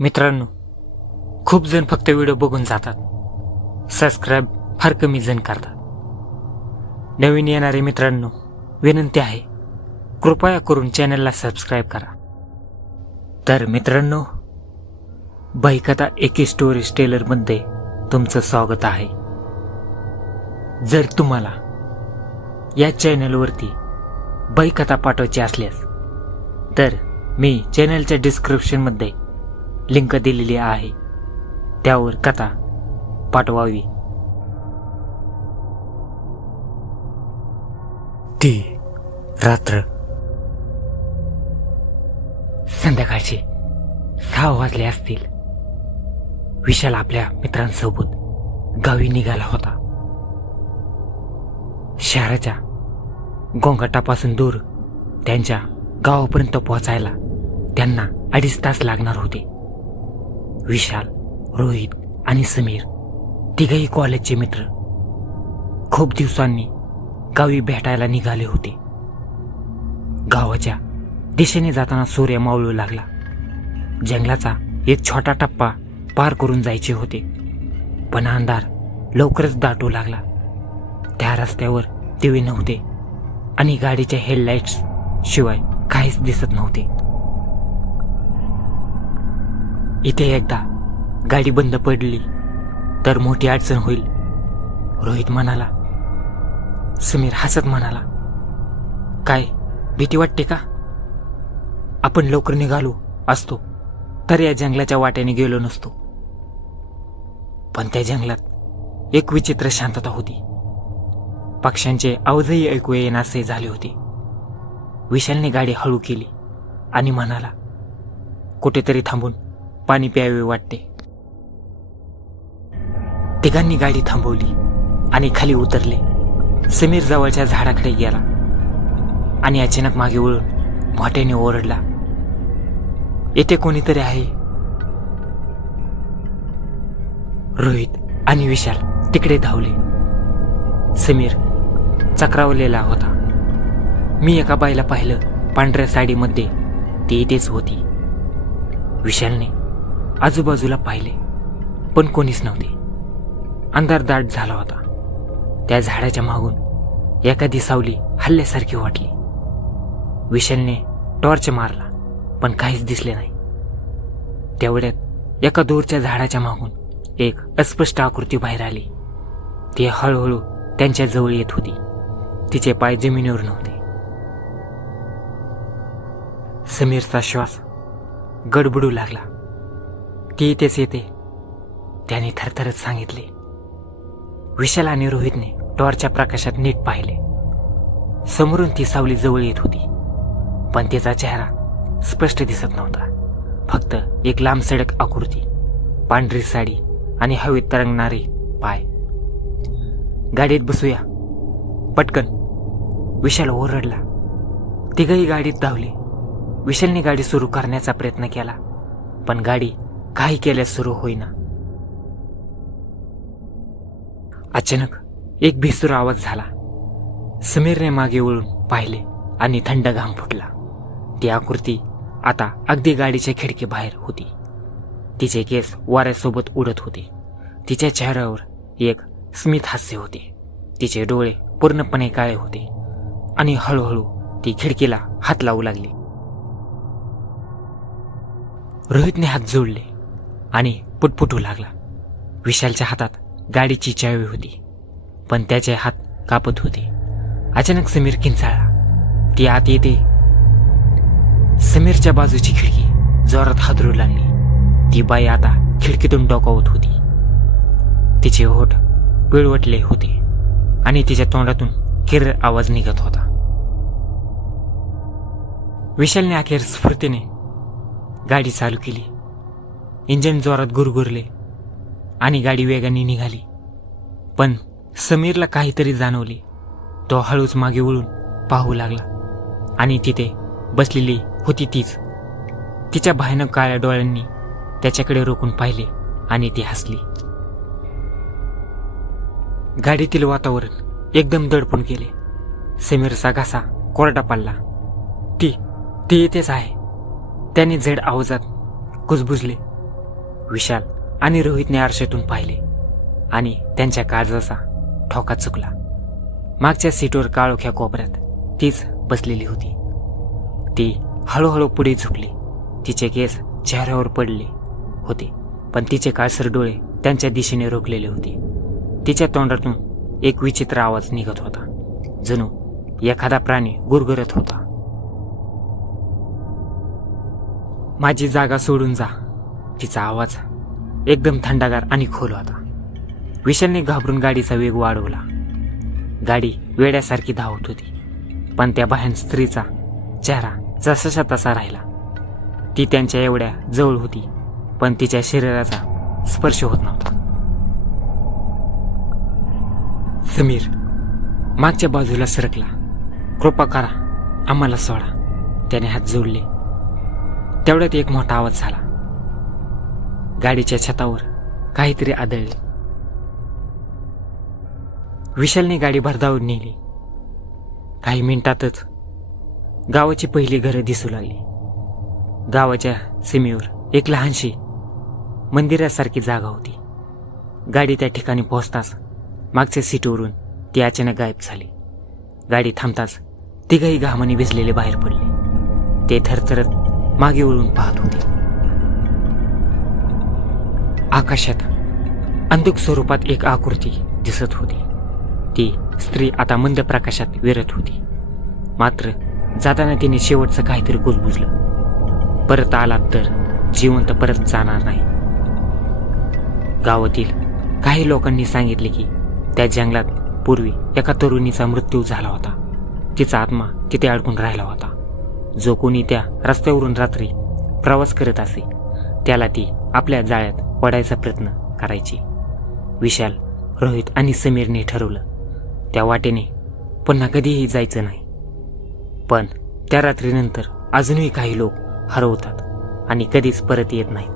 मित्रांनो खूप जण फक्त व्हिडिओ बघून जातात. सबस्क्राईब फार कमी जण करतात. नवीन येणारे मित्रांनो विनंती आहे कृपया करून चॅनलला सबस्क्राईब करा. तर मित्रांनो बाईकथा एकी स्टोरी टेलरमध्ये तुमचं स्वागत आहे. जर तुम्हाला या चॅनलवरती बैकथा पाठवायची असल्यास तर मी चॅनलच्या डिस्क्रिप्शनमध्ये लिंक दिलेली आहे. त्यावर कथा पाठवावी. ती रात्र. संध्याकाळचे सहा वाजले असतील. विशाल आपल्या मित्रांसोबत गावी निघाला होता. शहराच्या गोंगाटापासून दूर त्यांच्या गावापर्यंत पोहोचायला त्यांना अडीच तास लागणार होते. विशाल रोहित आणि समीर तिघही कॉलेजचे मित्र. खूप दिवसांनी गावी भेटायला निघाले होते. गावाच्या दिशेने जाताना सूर्य मावळू लागला. जंगलाचा एक छोटा टप्पा पार करून जायचे होते. पण अंधार लवकरच दाटू लागला. त्या रस्त्यावर दिवे नव्हते आणि गाडीच्या हेडलाईट्स शिवाय काहीच दिसत नव्हते. इथे एकदा गाडी बंद पडली तर मोठी अडचण होईल. रोहित म्हणाला समीर हसत म्हणाला काय भीती वाटते का? आपण लवकर निघालो असतो तर या जंगलाच्या वाट्याने गेलो नसतो. पण त्या जंगलात एक विचित्र शांतता होती. पक्ष्यांचे आवाजही ऐकू येण्यासे झाले होते. विशालने गाडी हळू केली आणि म्हणाला कुठेतरी थांबून पाणी प्यावे वाटते. तिघांनी गाडी थांबवली आणि खाली उतरले. समीर जवळच्या झाडाकडे गेला आणि अचानक मागे वळून मोठ्याने ओरडला. येथे कोणीतरी आहे. रोहित आणि विशाल तिकडे धावले. समीर चक्रावलेला होता. मी एका बाईला पाहिलं पांढऱ्या साडीमध्ये. ती इथेच होती. विशालने आजूबाजूला पाहिले पण कोणीच नव्हते. अंधार दाट झाला होता. त्या झाडाच्या मागून एखादी सावली हल्ल्यासारखी वाटली. विशालने टॉर्च मारला पण काहीच दिसले नाही. तेवढ्यात एका दूरच्या झाडाच्या मागून एक अस्पष्ट आकृती बाहेर आली. ती हळूहळू त्यांच्या जवळ येत होती. तिचे पाय जमिनीवर नव्हते. समीरचा श्वास गडबडू लागला. ती इथेच येते. त्याने थरथरत सांगितले. विशाल आणि रोहितने टॉर्चच्या प्रकाशात नीट पाहिले. समोरून ती सावली जवळ येत होती. पण तिचा चेहरा स्पष्ट दिसत नव्हता. फक्त एक लांब सडक आकृती पांढरी साडी आणि हवेत तरंगणारे पाय. गाडीत बसूया. पटकन. विशाल ओरडला. तिघही गाडीत धावले. विशालने गाडी सुरू करण्याचा प्रयत्न केला. पण गाडी काही केल्यास सुरू होईना. अचानक एक भिसूर आवाज झाला. समीरने मागे वळून पाहिले आणि थंड घाम फुटला. ती आकृती आता अगदी गाडीच्या खिडकी बाहेर होती. तिचे केस वाऱ्यासोबत उडत होते. तिच्या चेहऱ्यावर एक स्मित हास्य होते. तिचे डोळे पूर्णपणे काळे होते आणि हळूहळू ती खिडकीला हात लावू लागली. रोहितने हात जोडले. आणि पुटपुटू लागला. विशालच्या हातात गाडीची चावी होती पण त्याचे हात कापत होते. अचानक समीर किंचाळला. ती आत येते. समीरच्या बाजूची खिडकी जोरात हादरू लागली. ती बाई आता खिडकीतून डोकावत होती. तिचे ओठ पिळवटले होते आणि तिच्या तोंडातून किर आवाज निघत होता. विशालने अखेर स्फूर्तीने गाडी चालू केली. इंजन जोरात गुरगुरले आणि गाडी वेगाने निघाली. पण समीरला काहीतरी जाणवले. तो हळूच मागे वळून पाहू लागला आणि तिथे बसलेली होती तीच. तिच्या भयानक काळ्या डोळ्यांनी त्याच्याकडे रोखून पाहिले आणि ती हसली. गाडीतील वातावरण एकदम दडपून गेले. समीरचा घासा कोरडा पडला. ती ती इथेच आहे. त्याने झेड आवाजात कुजबुजले. विशाल आणि रोहितने आरशातून पाहिले आणि त्यांच्या काळजाचा ठोका चुकला. मागच्या सीटवर काळोख्या कोपऱ्यात तीच बसलेली होती. ती हळूहळू पुढे झुकली. तिचे केस चेहऱ्यावर पडले होते पण तिचे काळसर डोळे त्यांच्या दिशेने रोखलेले होते. तिच्या तोंडातून एक विचित्र आवाज निघत होता. जणू एखादा प्राणी गुरगुरत होता. माझी जागा सोडून जा तिचा आवाज एकदम थंडागार आणि खोल होता. विशालने घाबरून गाडीचा वेग वाढवला. गाडी वेड्यासारखी धावत होती पण त्या बाहेर स्त्रीचा चेहरा जसाशा तसा राहिला. ती त्यांच्या एवढ्या जवळ होती पण तिच्या शरीराचा स्पर्श होत नव्हता. समीर मागच्या बाजूला सरकला. कृपा करा आम्हाला सोडा. त्याने हात जोडले. तेवढ्यात एक मोठा आवाज झाला. गाडीच्या छतावर काहीतरी आदळले. विशालने गाडी भरधावून नेली. काही मिनिटातच गावाची पहिली घरं दिसू लागली. गावाच्या सीमेवर एक लहानशी मंदिरासारखी जागा होती. गाडी त्या ठिकाणी पोहोचताच मागच्या सीटवरून ती अचानक गायब झाली. गाडी थांबताच तिघही घामाने भिजलेले बाहेर पडले. ते थरथरत मागे वळून पाहत होते. आकाशात अंधुक स्वरूपात एक आकृती दिसत होती. ती स्त्री आता मंद प्रकाशात विरत होती. मात्र जाताना तिने शेवटचं काहीतरी कुजबुजलं. परत आलात तर जिवंत परत जाणार नाही. गावातील काही लोकांनी सांगितले की त्या जंगलात पूर्वी एका तरुणीचा मृत्यू झाला होता. तिचा आत्मा तिथे अडकून राहिला होता. जो कोणी त्या रस्त्यावरून रात्री प्रवास करत असे त्याला ती आपल्या जाळ्यात पडायचा प्रयत्न करायची. विशाल रोहित आणि समीरने ठरवलं त्या वाटेने पुन्हा कधीही जायचं नाही. पण त्या रात्रीनंतर अजूनही काही लोक हरवतात आणि कधीच परत येत नाहीत.